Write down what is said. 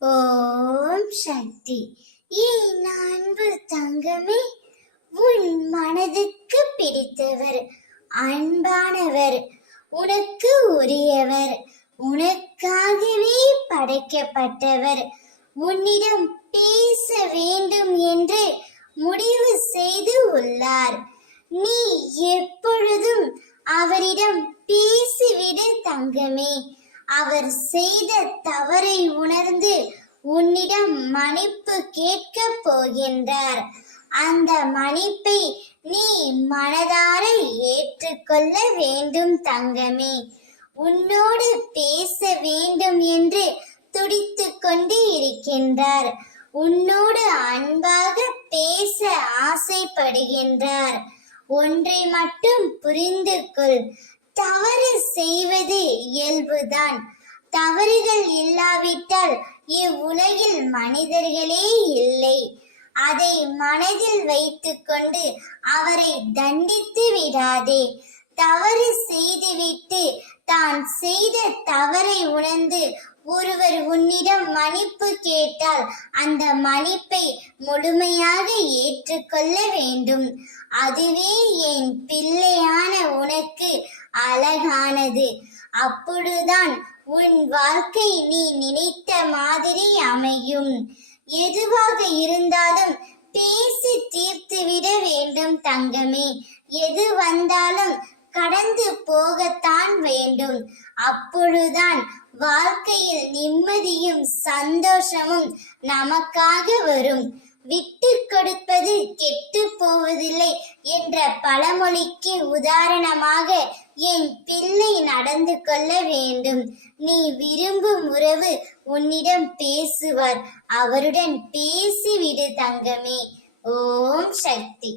ஓம் சக்தி. என் அன்பு தங்கமே, உன் மனதுக்கு பிடித்தவர், அன்பானவர், உனக்கு உரியவர், உனக்காகவே படைக்கப்பட்டவர் உன்னிடம் பேச வேண்டும் என்று முடிவு செய்து உள்ளார். நீ எப்பொழுதும் அவரிடம் பேசிவிடு தங்கமே. அவர் செய்த தவறை உணர்ந்து உன்னிடம் மன்னிப்பு கேட்க போகின்றார். அந்த மன்னிப்பை நீ மனதார ஏற்றுக்கொள்ள வேண்டும் தங்கமே. உன்னோடு பேச வேண்டும் என்று துடித்துக் கொண்டு இருக்கின்றார். உன்னோடு அன்பாக பேச ஆசைப்படுகின்றார். ஒன்றை மட்டும் புரிந்து கொள், தவறு செய்வது இயல்புதான். தவறுகள் இல்லாவிட்டால் இவ்வுலகில் மனிதர்களே இல்லை. அதை மனதில் வைத்துக்கொண்டு அவரை தண்டித்து விடாதே. தவறு செய்துவிட்டு தான் செய்த தவறை உணர்ந்து ஒருவர் உன்னிடம் மன்னிப்பு கேட்டால் அந்த மன்னிப்பை முழுமையாக ஏற்றுக்கொள்ள வேண்டும். அதுவே என் பிள்ளையான உனக்கு அழகானது. அப்பொழுதுதான் உன் வாழ்க்கை நீ நினைத்த மாதிரி அமையும். எதுவாக இருந்தாலும் பேசி தீர்த்துவிட வேண்டும் தங்கமே. எது வந்தாலும் கடந்து போகத்தான் வேண்டும். அப்பொழுதுதான் வாழ்க்கையில் நிம்மதியும் சந்தோஷமும் நமக்காக வரும். விட்டு கொடுப்பது கெட்டு போவதில்லை என்ற பழமொழிக்கு உதாரணமாக என் பிள்ளை நடந்து கொள்ள வேண்டும். நீ விரும்பும் உறவு உன்னிடம் பேசுவார். அவருடன் பேசிவிடு தங்கமே. ஓம் சக்தி.